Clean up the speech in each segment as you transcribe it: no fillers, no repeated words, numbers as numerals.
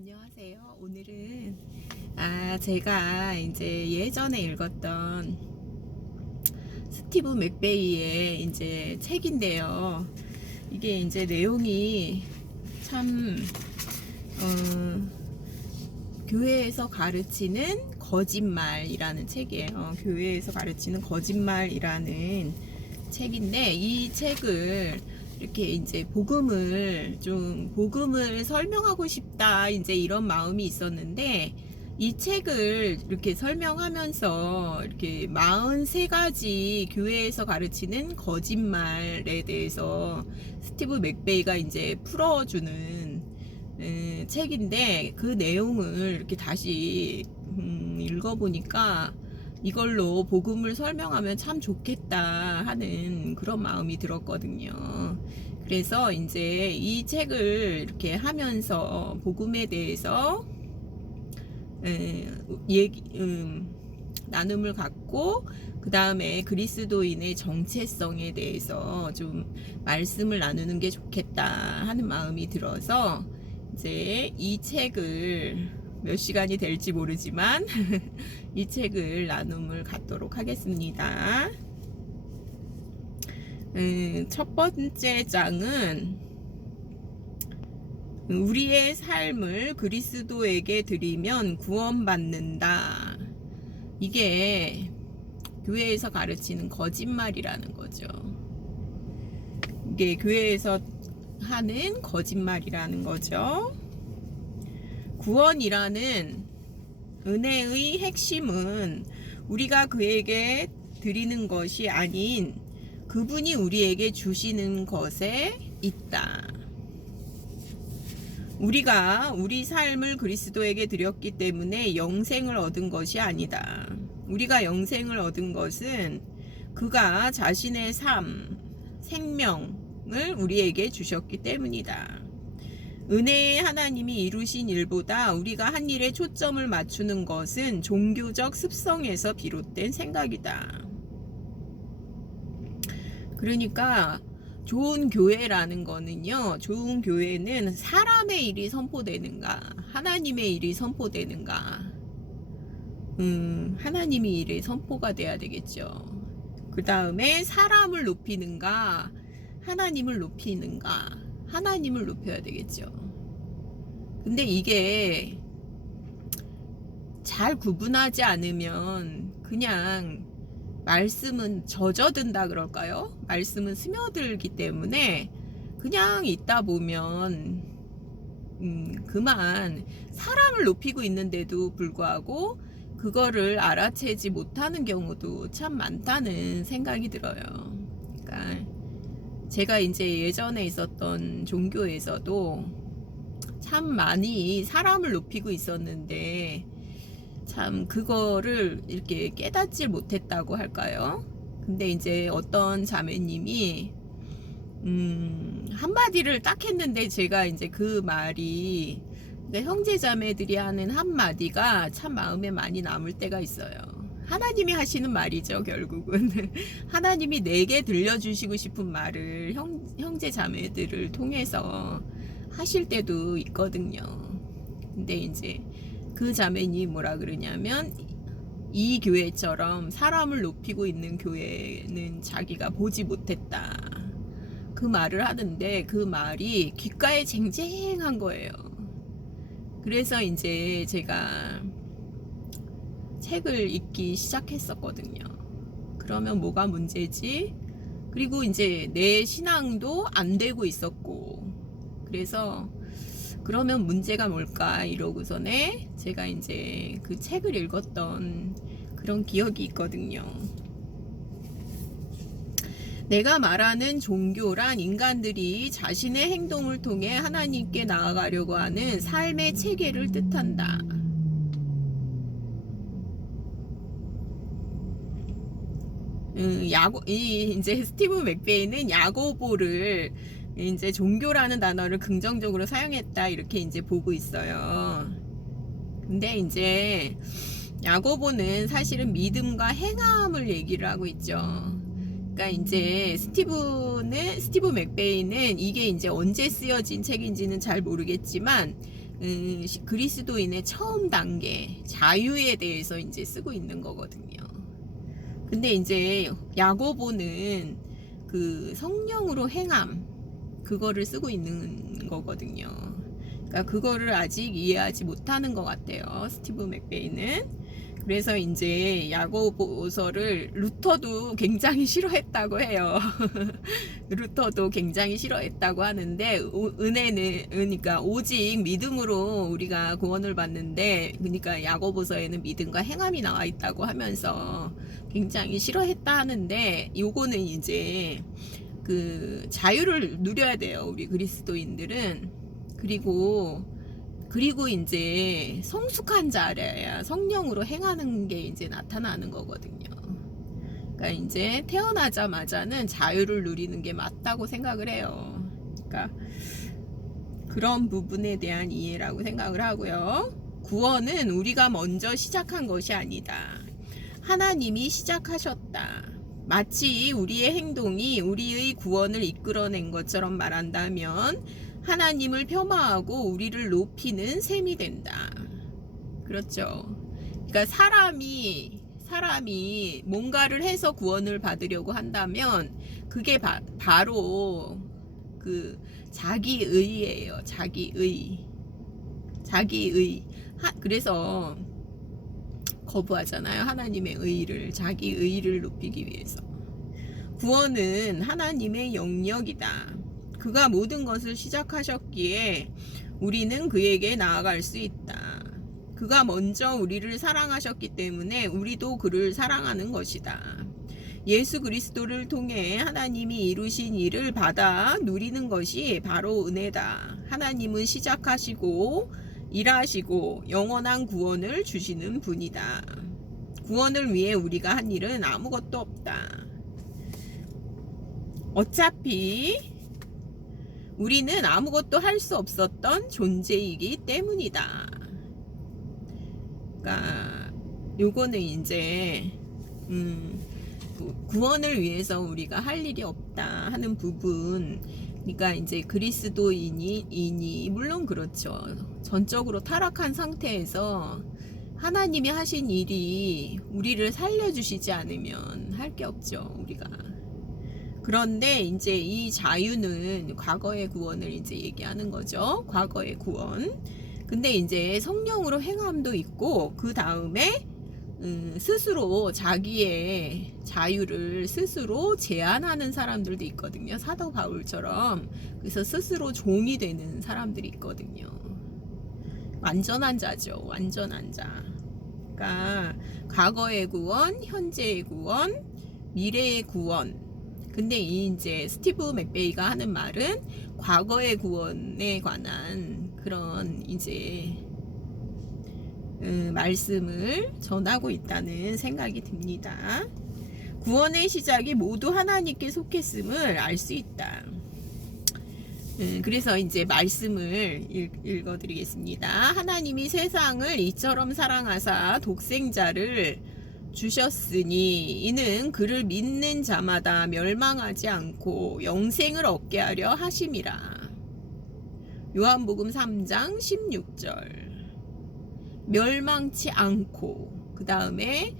안녕하세요. 오늘은 제가 이제 예전에 읽었던 스티브 맥베이의 이제 책인데요. 이게 이제 내용이 참 교회에서 가르치는 거짓말이라는 책이에요. 교회에서 가르치는 거짓말이라는 책인데, 이 책을 이렇게 이제 복음을 설명하고 싶다, 이제 이런 마음이 있었는데, 이 책을 이렇게 설명하면서 이렇게 43가지 교회에서 가르치는 거짓말에 대해서 스티브 맥베이가 이제 풀어주는 책인데, 그 내용을 이렇게 다시 읽어보니까 이걸로 복음을 설명하면 참 좋겠다 하는 그런 마음이 들었거든요. 그래서 이제 이 책을 이렇게 하면서 복음에 대해서 나눔을 갖고, 그 다음에 그리스도인의 정체성에 대해서 좀 말씀을 나누는 게 좋겠다 하는 마음이 들어서 이제 이 책을 몇 시간이 될지 모르지만 이 책을 나눔을 갖도록 하겠습니다. 첫 번째 장은 우리의 삶을 그리스도에게 드리면 구원받는다. 이게 교회에서 가르치는 거짓말이라는 거죠. 이게 교회에서 하는 거짓말이라는 거죠. 구원이라는 은혜의 핵심은 우리가 그에게 드리는 것이 아닌 그분이 우리에게 주시는 것에 있다. 우리가 우리 삶을 그리스도에게 드렸기 때문에 영생을 얻은 것이 아니다. 우리가 영생을 얻은 것은 그가 자신의 생명을 우리에게 주셨기 때문이다. 은혜의 하나님이 이루신 일보다 우리가 한 일에 초점을 맞추는 것은 종교적 습성에서 비롯된 생각이다. 그러니까 좋은 교회라는 거는요, 좋은 교회는 사람의 일이 선포되는가, 하나님의 일이 선포되는가, 하나님의 일이 선포가 돼야 되겠죠. 그 다음에 사람을 높이는가, 하나님을 높이는가, 하나님을 높여야 되겠죠. 근데 이게 잘 구분하지 않으면 그냥 말씀은 젖어든다 그럴까요? 말씀은 스며들기 때문에 그냥 있다 보면 그만 사람을 높이고 있는데도 불구하고 그거를 알아채지 못하는 경우도 참 많다는 생각이 들어요. 그러니까 제가 이제 예전에 있었던 종교에서도 참 많이 사람을 높이고 있었는데 참 그거를 이렇게 깨닫지 못했다고 할까요? 근데 이제 어떤 자매님이 한마디를 딱 했는데, 제가 이제 그 말이 형제 자매들이 하는 한마디가 참 마음에 많이 남을 때가 있어요. 하나님이 하시는 말이죠, 결국은. 하나님이 내게 들려주시고 싶은 말을 형제 자매들을 통해서 하실 때도 있거든요. 근데 이제 그 자매님이 뭐라 그러냐면, 이 교회처럼 사람을 높이고 있는 교회는 자기가 보지 못했다, 그 말을 하는데 그 말이 귓가에 쟁쟁한 거예요. 그래서 이제 제가 책을 읽기 시작했었거든요. 그러면 뭐가 문제지? 그리고 이제 내 신앙도 안 되고 있었고, 그래서 그러면 문제가 뭘까 이러고서네 제가 이제 그 책을 읽었던 그런 기억이 있거든요. 내가 말하는 종교란 인간들이 자신의 행동을 통해 하나님께 나아가려고 하는 삶의 체계를 뜻한다. 이제 스티브 맥베이는 야고보를 이제 종교라는 단어를 긍정적으로 사용했다, 이렇게 이제 보고 있어요. 근데 이제 야고보는 사실은 믿음과 행함을 얘기를 하고 있죠. 그러니까 이제 스티브 맥베이는 이게 이제 언제 쓰여진 책인지는 잘 모르겠지만 그리스도인의 처음 단계 자유에 대해서 이제 쓰고 있는 거거든요. 근데 이제 야고보는 그 성령으로 행함 그거를 쓰고 있는 거거든요. 그러니까 그거를 아직 이해하지 못하는 것 같아요. 스티브 맥베이는. 그래서 이제 야고보서를 루터도 굉장히 싫어했다고 해요. 루터도 굉장히 싫어했다고 하는데 은혜는 그러니까 오직 믿음으로 우리가 구원을 받는데 그러니까 야고보서에는 믿음과 행함이 나와 있다고 하면서 굉장히 싫어했다 하는데 요거는 이제 그 자유를 누려야 돼요. 우리 그리스도인들은. 그리고 이제 성숙한 자라야 성령으로 행하는 게 이제 나타나는 거거든요. 그러니까 이제 태어나자마자는 자유를 누리는 게 맞다고 생각을 해요. 그러니까 그런 부분에 대한 이해라고 생각을 하고요. 구원은 우리가 먼저 시작한 것이 아니다. 하나님이 시작하셨다. 마치 우리의 행동이 우리의 구원을 이끌어낸 것처럼 말한다면 하나님을 폄하하고 우리를 높이는 셈이 된다. 그렇죠. 그러니까 사람이 뭔가를 해서 구원을 받으려고 한다면 그게 바로 그 자기의예요. 자기의. 그래서 거부하잖아요. 하나님의 의를, 자기 의를 높이기 위해서. 구원은 하나님의 영역이다. 그가 모든 것을 시작하셨기에 우리는 그에게 나아갈 수 있다. 그가 먼저 우리를 사랑하셨기 때문에 우리도 그를 사랑하는 것이다. 예수 그리스도를 통해 하나님이 이루신 일을 받아 누리는 것이 바로 은혜다. 하나님은 시작하시고 일하시고 영원한 구원을 주시는 분이다. 구원을 위해 우리가 한 일은 아무것도 없다. 어차피 우리는 아무것도 할 수 없었던 존재이기 때문이다. 그러니까 요거는 이제 구원을 위해서 우리가 할 일이 없다 하는 부분. 그러니까 이제 그리스도인이 물론 그렇죠. 전적으로 타락한 상태에서 하나님이 하신 일이 우리를 살려주시지 않으면 할 게 없죠, 우리가. 그런데 이제 이 자유는 과거의 구원을 이제 얘기하는 거죠. 과거의 구원. 근데 이제 성령으로 행함도 있고 그 다음에 스스로 자기의 자유를 스스로 제한하는 사람들도 있거든요. 사도 바울처럼. 그래서 스스로 종이 되는 사람들이 있거든요. 완전한 자죠. 완전한 자. 그러니까 과거의 구원, 현재의 구원, 미래의 구원. 근데 이제 스티브 맥베이가 하는 말은 과거의 구원에 관한 그런 이제 말씀을 전하고 있다는 생각이 듭니다. 구원의 시작이 모두 하나님께 속했음을 알 수 있다. 그래서 이제 말씀을 읽어드리겠습니다. 하나님이 세상을 이처럼 사랑하사 독생자를 주셨으니 이는 그를 믿는 자마다 멸망하지 않고 영생을 얻게 하려 하심이라. 요한복음 3장 16절. 멸망치 않고 그 다음에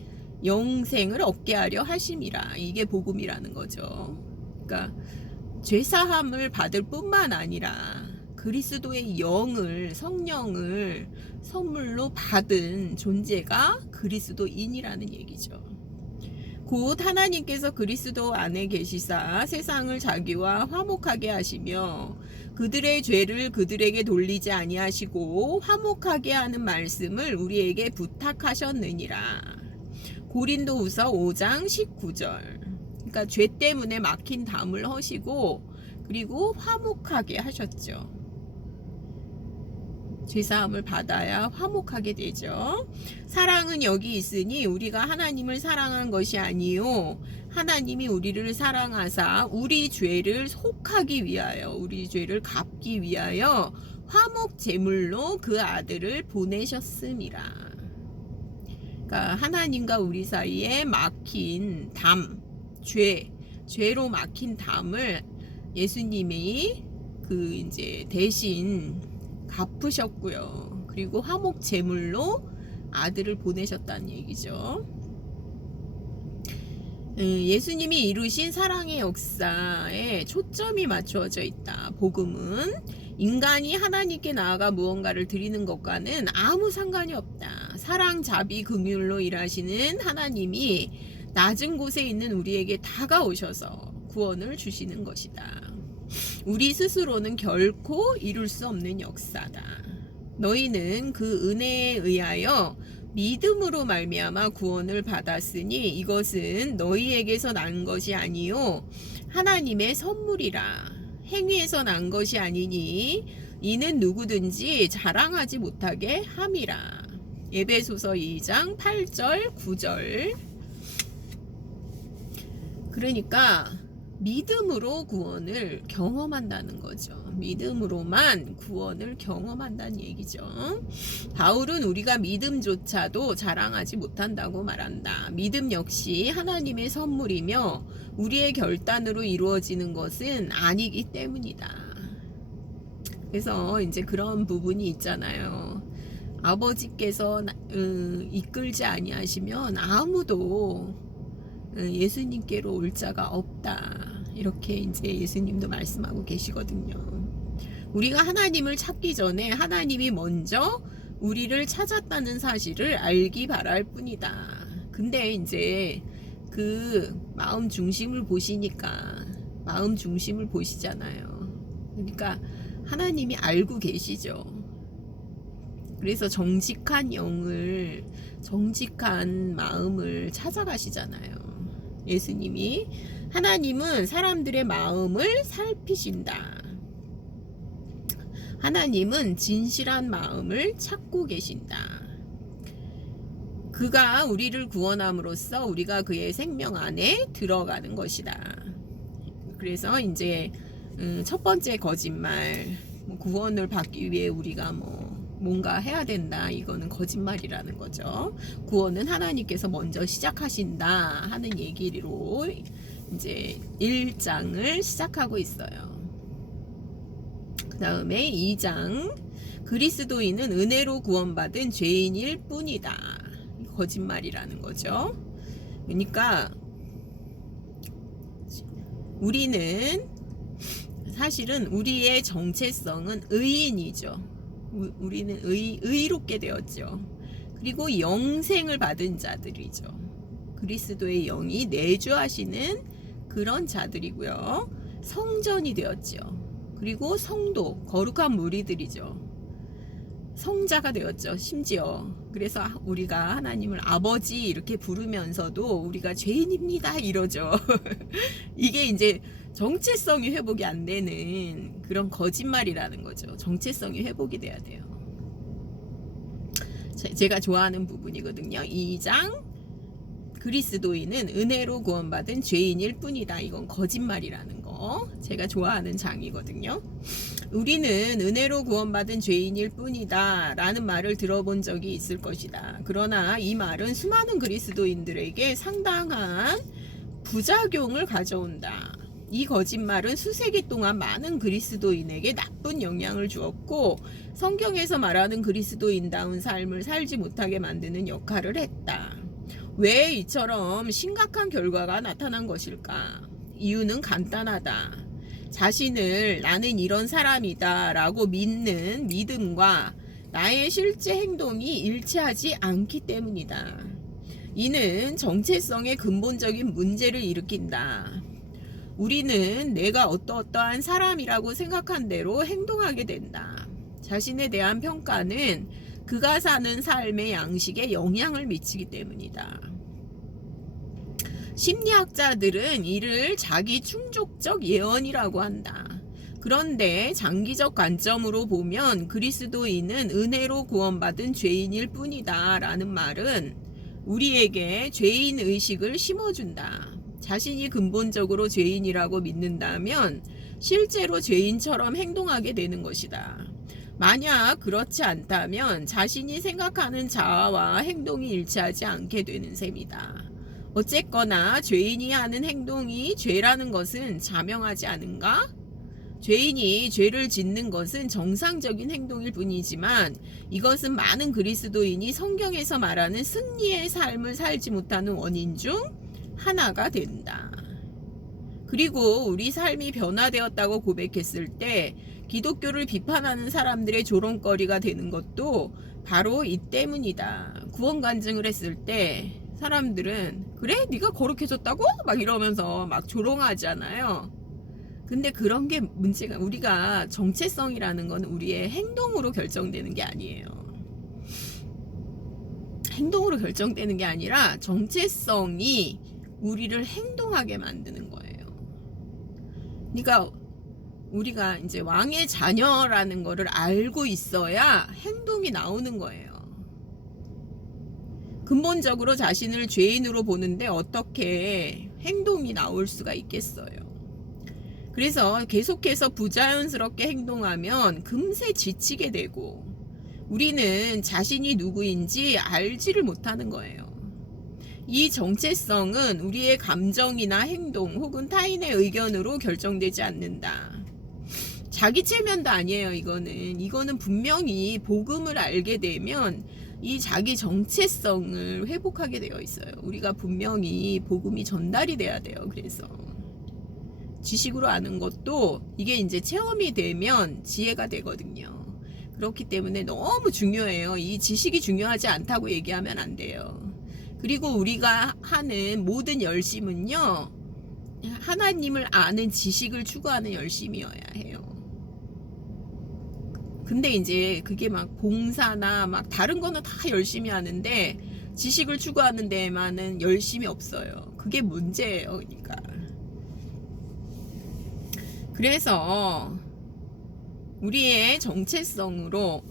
영생을 얻게 하려 하심이라. 이게 복음이라는 거죠. 그러니까 죄사함을 받을 뿐만 아니라 그리스도의 영을, 성령을 선물로 받은 존재가 그리스도인이라는 얘기죠. 곧 하나님께서 그리스도 안에 계시사 세상을 자기와 화목하게 하시며 그들의 죄를 그들에게 돌리지 아니하시고 화목하게 하는 말씀을 우리에게 부탁하셨느니라. 고린도후서 5장 19절. 그러니까 죄 때문에 막힌 담을 허시고 그리고 화목하게 하셨죠. 죄사함을 받아야 화목하게 되죠. 사랑은 여기 있으니 우리가 하나님을 사랑한 것이 아니요 하나님이 우리를 사랑하사 우리 죄를 속하기 위하여 우리 죄를 갚기 위하여 화목 제물로 그 아들을 보내셨음이라. 그러니까 하나님과 우리 사이에 막힌 담, 죄로 막힌 담을 예수님이 그 이제 대신 갚으셨고요. 그리고 화목 제물로 아들을 보내셨다는 얘기죠. 예수님이 이루신 사랑의 역사에 초점이 맞추어져 있다. 복음은 인간이 하나님께 나아가 무언가를 드리는 것과는 아무 상관이 없다. 사랑, 자비, 긍휼로 일하시는 하나님이 낮은 곳에 있는 우리에게 다가오셔서 구원을 주시는 것이다. 우리 스스로는 결코 이룰 수 없는 역사다. 너희는 그 은혜에 의하여 믿음으로 말미암아 구원을 받았으니 이것은 너희에게서 난 것이 아니요 하나님의 선물이라. 행위에서 난 것이 아니니 이는 누구든지 자랑하지 못하게 함이라. 에베소서 2장 8절 9절. 그러니까 믿음으로 구원을 경험한다는 거죠. 믿음으로만 구원을 경험한다는 얘기죠. 바울은 우리가 믿음조차도 자랑하지 못한다고 말한다. 믿음 역시 하나님의 선물이며 우리의 결단으로 이루어지는 것은 아니기 때문이다. 그래서 이제 그런 부분이 있잖아요. 아버지께서 이끌지 아니하시면 아무도 예수님께로 올 자가 없다. 이렇게 이제 예수님도 말씀하고 계시거든요. 우리가 하나님을 찾기 전에 하나님이 먼저 우리를 찾았다는 사실을 알기 바랄 뿐이다. 근데 이제 그 마음 중심을 보시니까 마음 중심을 보시잖아요. 그러니까 하나님이 알고 계시죠. 그래서 정직한 영을, 정직한 마음을 찾아가시잖아요. 예수님이. 하나님은 사람들의 마음을 살피신다. 하나님은 진실한 마음을 찾고 계신다. 그가 우리를 구원함으로써 우리가 그의 생명 안에 들어가는 것이다. 그래서 이제 첫 번째 거짓말, 구원을 받기 위해 우리가 뭔가 해야 된다. 이거는 거짓말이라는 거죠. 구원은 하나님께서 먼저 시작하신다 하는 얘기로 이제 1장을 시작하고 있어요. 그 다음에 2장, 그리스도인은 은혜로 구원받은 죄인일 뿐이다. 거짓말이라는 거죠. 그러니까 우리는 사실은 우리의 정체성은 의인이죠. 우리는 의롭게 되었죠. 그리고 영생을 받은 자들이죠. 그리스도의 영이 내주하시는 그런 자들이고요. 성전이 되었죠. 그리고 성도, 거룩한 무리들이죠. 성자가 되었죠. 심지어. 그래서 우리가 하나님을 아버지 이렇게 부르면서도 우리가 죄인입니다 이러죠. 이게 이제 정체성이 회복이 안 되는 그런 거짓말이라는 거죠. 정체성이 회복이 돼야 돼요. 제가 좋아하는 부분이거든요. 2장, 그리스도인은 은혜로 구원받은 죄인일 뿐이다. 이건 거짓말이라는 거. 제가 좋아하는 장이거든요. 우리는 은혜로 구원받은 죄인일 뿐이다 라는 말을 들어본 적이 있을 것이다. 그러나 이 말은 수많은 그리스도인들에게 상당한 부작용을 가져온다. 이 거짓말은 수세기 동안 많은 그리스도인에게 나쁜 영향을 주었고 성경에서 말하는 그리스도인다운 삶을 살지 못하게 만드는 역할을 했다. 왜 이처럼 심각한 결과가 나타난 것일까? 이유는 간단하다. 자신을 나는 이런 사람이다 라고 믿는 믿음과 나의 실제 행동이 일치하지 않기 때문이다. 이는 정체성의 근본적인 문제를 일으킨다. 우리는 내가 어떠한 사람이라고 생각한 대로 행동하게 된다. 자신에 대한 평가는 그가 사는 삶의 양식에 영향을 미치기 때문이다. 심리학자들은 이를 자기 충족적 예언이라고 한다. 그런데 장기적 관점으로 보면 그리스도인은 은혜로 구원받은 죄인일 뿐이다 라는 말은 우리에게 죄인 의식을 심어준다. 자신이 근본적으로 죄인이라고 믿는다면 실제로 죄인처럼 행동하게 되는 것이다. 만약 그렇지 않다면 자신이 생각하는 자아와 행동이 일치하지 않게 되는 셈이다. 어쨌거나 죄인이 하는 행동이 죄라는 것은 자명하지 않은가? 죄인이 죄를 짓는 것은 정상적인 행동일 뿐이지만 이것은 많은 그리스도인이 성경에서 말하는 승리의 삶을 살지 못하는 원인 중 하나가 된다. 그리고 우리 삶이 변화되었다고 고백했을 때 기독교를 비판하는 사람들의 조롱거리가 되는 것도 바로 이 때문이다. 구원 간증을 했을 때 사람들은 그래? 네가 거룩해졌다고? 막 이러면서 막 조롱하잖아요. 근데 그런 게 문제가, 우리가 정체성이라는 건 우리의 행동으로 결정되는 게 아니에요. 행동으로 결정되는 게 아니라 정체성이 우리를 행동하게 만드는 거예요. 그러니까 우리가 이제 왕의 자녀라는 거를 알고 있어야 행동이 나오는 거예요. 근본적으로 자신을 죄인으로 보는데 어떻게 행동이 나올 수가 있겠어요. 그래서 계속해서 부자연스럽게 행동하면 금세 지치게 되고 우리는 자신이 누구인지 알지를 못하는 거예요. 이 정체성은 우리의 감정이나 행동 혹은 타인의 의견으로 결정되지 않는다. 자기 체면도 아니에요. 이거는 분명히 복음을 알게 되면 이 자기 정체성을 회복하게 되어 있어요. 우리가 분명히 복음이 전달이 돼야 돼요. 그래서 지식으로 아는 것도 이게 이제 체험이 되면 지혜가 되거든요. 그렇기 때문에 너무 중요해요. 이 지식이 중요하지 않다고 얘기하면 안 돼요. 그리고 우리가 하는 모든 열심은요, 하나님을 아는 지식을 추구하는 열심이어야 해요. 근데 이제 그게 막 봉사나 막 다른 거는 다 열심히 하는데 지식을 추구하는 데에만은 열심이 없어요. 그게 문제예요. 그러니까. 그래서 우리의 정체성으로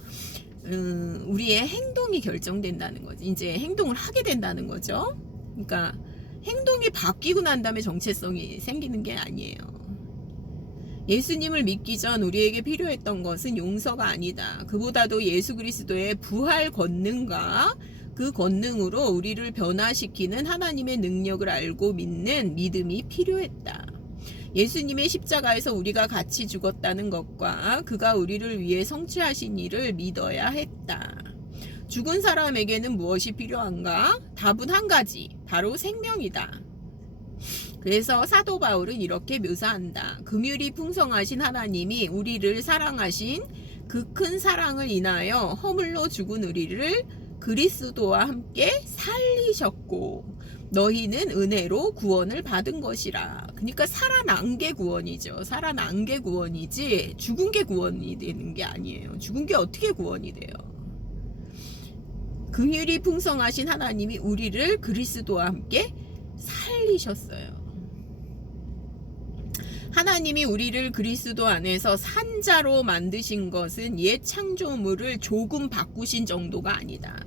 우리의 행동이 결정된다는 거지. 이제 행동을 하게 된다는 거죠. 그러니까 행동이 바뀌고 난 다음에 정체성이 생기는 게 아니에요. 예수님을 믿기 전 우리에게 필요했던 것은 용서가 아니다. 그보다도 예수 그리스도의 부활 권능과 그 권능으로 우리를 변화시키는 하나님의 능력을 알고 믿는 믿음이 필요했다. 예수님의 십자가에서 우리가 같이 죽었다는 것과 그가 우리를 위해 성취하신 일을 믿어야 했다. 죽은 사람에게는 무엇이 필요한가? 답은 한 가지, 바로 생명이다. 그래서 사도 바울은 이렇게 묘사한다. 긍휼이 풍성하신 하나님이 우리를 사랑하신 그 큰 사랑을 인하여 허물로 죽은 우리를 그리스도와 함께 살리셨고 너희는 은혜로 구원을 받은 것이라. 그러니까 살아난 게 구원이죠. 살아난 게 구원이지 죽은 게 구원이 되는 게 아니에요. 죽은 게 어떻게 구원이 돼요? 긍휼이 풍성하신 하나님이 우리를 그리스도와 함께 살리셨어요. 하나님이 우리를 그리스도 안에서 산자로 만드신 것은 옛 창조물을 조금 바꾸신 정도가 아니다.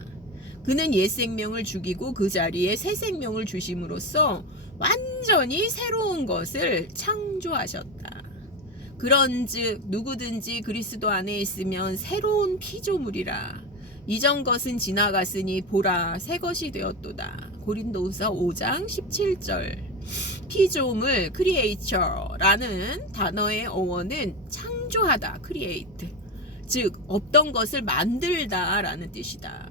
그는 옛 생명을 죽이고 그 자리에 새 생명을 주심으로써 완전히 새로운 것을 창조하셨다. 그런즉 누구든지 그리스도 안에 있으면 새로운 피조물이라. 이전 것은 지나갔으니 보라 새 것이 되었도다. 고린도후서 5장 17절. 피조물 creature라는 단어의 어원은 창조하다, create. 즉 없던 것을 만들다라는 뜻이다.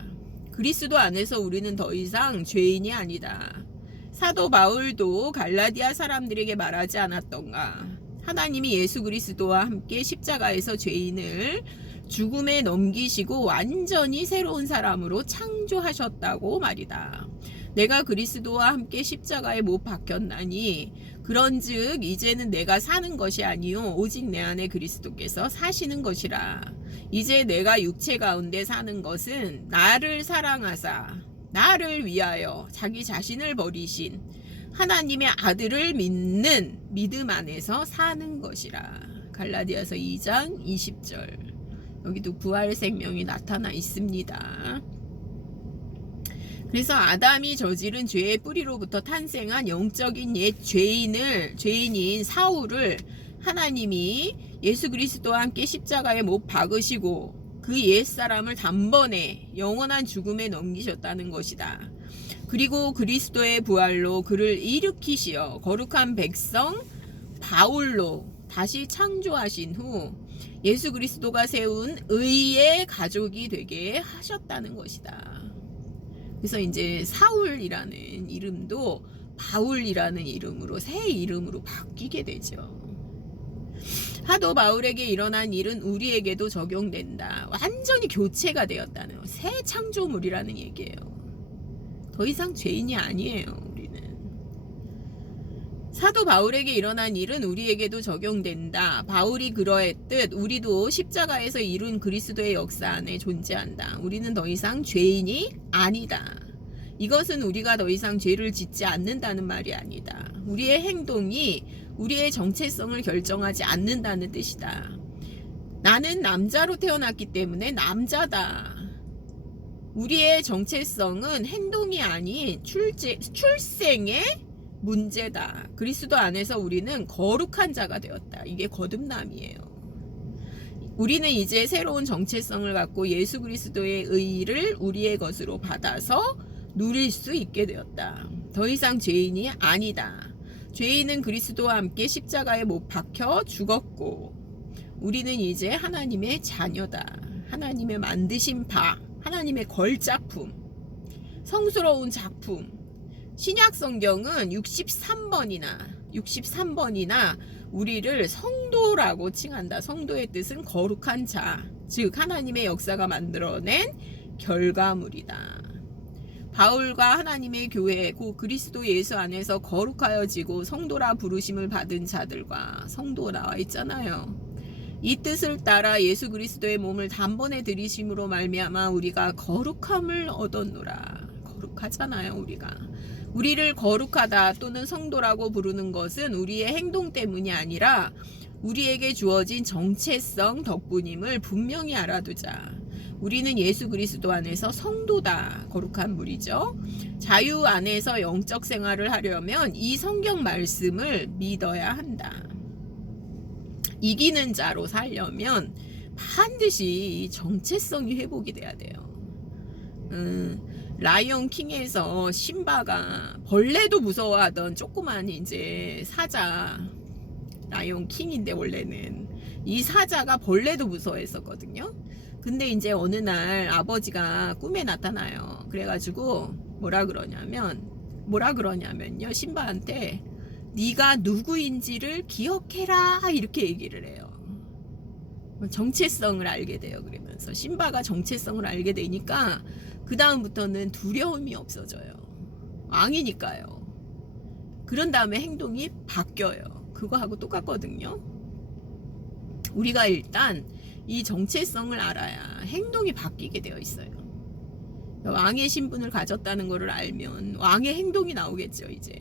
그리스도 안에서 우리는 더 이상 죄인이 아니다. 사도 바울도 갈라디아 사람들에게 말하지 않았던가? 하나님이 예수 그리스도와 함께 십자가에서 죄인을 죽음에 넘기시고 완전히 새로운 사람으로 창조하셨다고 말이다. 내가 그리스도와 함께 십자가에 못 박혔나니 그런즉 이제는 내가 사는 것이 아니요 오직 내 안에 그리스도께서 사시는 것이라. 이제 내가 육체 가운데 사는 것은 나를 사랑하사 나를 위하여 자기 자신을 버리신 하나님의 아들을 믿는 믿음 안에서 사는 것이라. 갈라디아서 2장 20절. 여기도 부활 생명이 나타나 있습니다. 그래서 아담이 저지른 죄의 뿌리로부터 탄생한 영적인 옛 죄인인 사울을 하나님이 예수 그리스도와 함께 십자가에 못 박으시고 그 옛사람을 단번에 영원한 죽음에 넘기셨다는 것이다. 그리고 그리스도의 부활로 그를 일으키시어 거룩한 백성 바울로 다시 창조하신 후 예수 그리스도가 세운 의의 가족이 되게 하셨다는 것이다. 그래서 이제 사울이라는 이름도 바울이라는 이름으로 새 이름으로 바뀌게 되죠. 사도 바울에게 일어난 일은 우리에게도 적용된다. 완전히 교체가 되었다는 새 창조물이라는 얘기예요. 더 이상 죄인이 아니에요. 우리는. 사도 바울에게 일어난 일은 우리에게도 적용된다. 바울이 그러했듯 우리도 십자가에서 이룬 그리스도의 역사 안에 존재한다. 우리는 더 이상 죄인이 아니다. 이것은 우리가 더 이상 죄를 짓지 않는다는 말이 아니다. 우리의 행동이 우리의 정체성을 결정하지 않는다는 뜻이다. 나는 남자로 태어났기 때문에 남자다. 우리의 정체성은 행동이 아닌 출생의 문제다. 그리스도 안에서 우리는 거룩한 자가 되었다. 이게 거듭남이에요. 우리는 이제 새로운 정체성을 갖고 예수 그리스도의 의를 우리의 것으로 받아서 누릴 수 있게 되었다. 더 이상 죄인이 아니다. 죄인은 그리스도와 함께 십자가에 못 박혀 죽었고 우리는 이제 하나님의 자녀다. 하나님의 만드신 바, 하나님의 걸작품, 성스러운 작품. 신약 성경은 63번이나 우리를 성도라고 칭한다. 성도의 뜻은 거룩한 자, 즉 하나님의 역사가 만들어낸 결과물이다. 바울과 하나님의 교회, 곧 그리스도 예수 안에서 거룩하여지고 성도라 부르심을 받은 자들과 성도 나와 있잖아요. 이 뜻을 따라 예수 그리스도의 몸을 단번에 들이심으로 말미암아 우리가 거룩함을 얻었노라. 거룩하잖아요. 우리를 거룩하다 또는 성도라고 부르는 것은 우리의 행동 때문이 아니라 우리에게 주어진 정체성 덕분임을 분명히 알아두자. 우리는 예수 그리스도 안에서 성도다. 거룩한 물이죠. 자유 안에서 영적 생활을 하려면 이 성경 말씀을 믿어야 한다. 이기는 자로 살려면 반드시 정체성이 회복이 돼야 돼요. 라이언 킹에서 심바가 벌레도 무서워하던 조그만 이제 사자, 라이언 킹인데 원래는 이 사자가 벌레도 무서워했었거든요. 근데 이제 어느 날 아버지가 꿈에 나타나요. 그래가지고 뭐라 그러냐면요, 심바한테 네가 누구인지를 기억해라 이렇게 얘기를 해요. 정체성을 알게 돼요. 그러면서 심바가 정체성을 알게 되니까 그 다음부터는 두려움이 없어져요. 왕이니까요. 그런 다음에 행동이 바뀌어요. 그거하고 똑같거든요. 우리가 일단 이 정체성을 알아야 행동이 바뀌게 되어 있어요. 왕의 신분을 가졌다는 것을 알면 왕의 행동이 나오겠죠, 이제.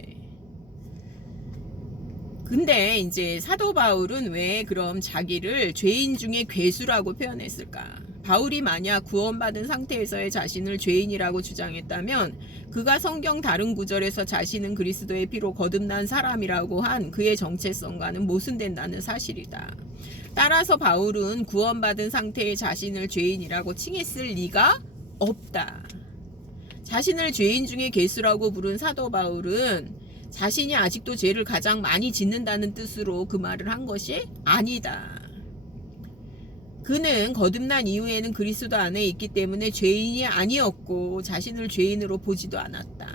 근데 이제 사도 바울은 왜 그럼 자기를 죄인 중에 괴수라고 표현했을까? 바울이 만약 구원받은 상태에서의 자신을 죄인이라고 주장했다면 그가 성경 다른 구절에서 자신은 그리스도의 피로 거듭난 사람이라고 한 그의 정체성과는 모순된다는 사실이다. 따라서 바울은 구원받은 상태의 자신을 죄인이라고 칭했을 리가 없다. 자신을 죄인 중에 괴수라고 부른 사도 바울은 자신이 아직도 죄를 가장 많이 짓는다는 뜻으로 그 말을 한 것이 아니다. 그는 거듭난 이후에는 그리스도 안에 있기 때문에 죄인이 아니었고 자신을 죄인으로 보지도 않았다.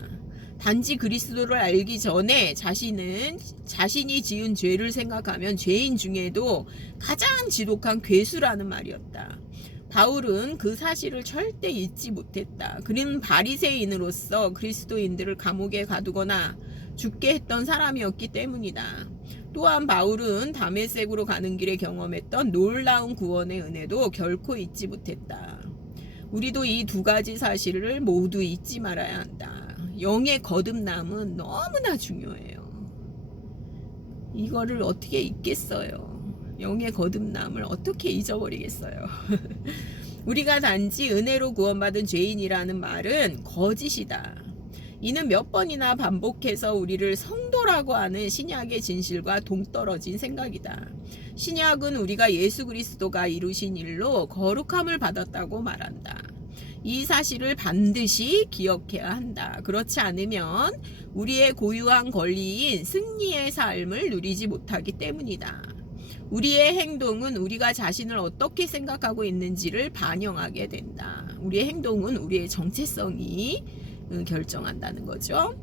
단지 그리스도를 알기 전에 자신이 지은 죄를 생각하면 죄인 중에도 가장 지독한 괴수라는 말이었다. 바울은 그 사실을 절대 잊지 못했다. 그는 바리새인으로서 그리스도인들을 감옥에 가두거나 죽게 했던 사람이었기 때문이다. 또한 바울은 다메섹으로 가는 길에 경험했던 놀라운 구원의 은혜도 결코 잊지 못했다. 우리도 이 두 가지 사실을 모두 잊지 말아야 한다. 영의 거듭남은 너무나 중요해요. 이거를 어떻게 잊겠어요? 영의 거듭남을 어떻게 잊어버리겠어요? 우리가 단지 은혜로 구원받은 죄인이라는 말은 거짓이다. 이는 몇 번이나 반복해서 우리를 성도라고 하는 신약의 진실과 동떨어진 생각이다. 신약은 우리가 예수 그리스도가 이루신 일로 거룩함을 받았다고 말한다. 이 사실을 반드시 기억해야 한다. 그렇지 않으면 우리의 고유한 권리인 승리의 삶을 누리지 못하기 때문이다. 우리의 행동은 우리가 자신을 어떻게 생각하고 있는지를 반영하게 된다. 우리의 행동은 우리의 정체성이 결정한다는 거죠.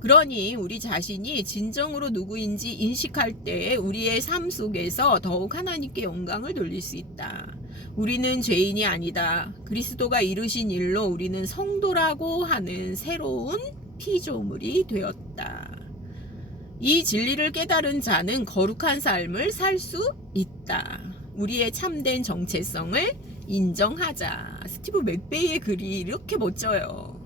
그러니 우리 자신이 진정으로 누구인지 인식할 때 우리의 삶 속에서 더욱 하나님께 영광을 돌릴 수 있다. 우리는 죄인이 아니다. 그리스도가 이루신 일로 우리는 성도라고 하는 새로운 피조물이 되었다. 이 진리를 깨달은 자는 거룩한 삶을 살 수 있다. 우리의 참된 정체성을 인정하자. 스티브 맥베이의 글이 이렇게 멋져요.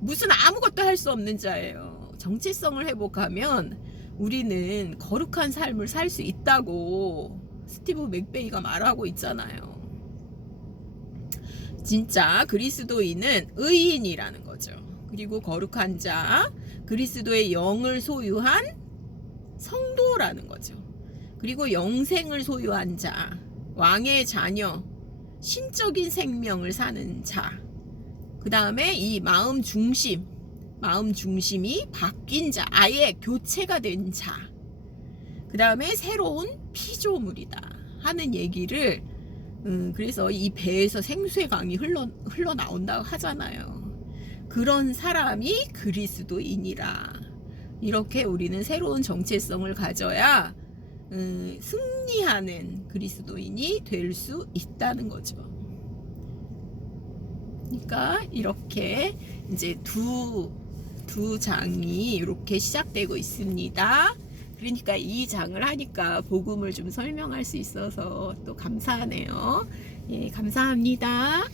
무슨 아무것도 할 수 없는 자예요. 정체성을 회복하면 우리는 거룩한 삶을 살 수 있다고 스티브 맥베이가 말하고 있잖아요. 진짜 그리스도인은 의인이라는 거죠. 그리고 거룩한 자, 그리스도의 영을 소유한 성도라는 거죠. 그리고 영생을 소유한 자, 왕의 자녀, 신적인 생명을 사는 자. 그 다음에 이 마음 중심이 바뀐 자, 아예 교체가 된 자. 그 다음에 새로운 피조물이다 하는 얘기를 그래서 이 배에서 생수의 강이 흘러나온다고 하잖아요. 그런 사람이 그리스도인이라. 이렇게 우리는 새로운 정체성을 가져야 승리하는 그리스도인이 될 수 있다는 거죠. 그러니까 이렇게 이제 두 장이 이렇게 시작되고 있습니다. 그러니까 이 장을 하니까 복음을 좀 설명할 수 있어서 또 감사하네요. 예, 감사합니다.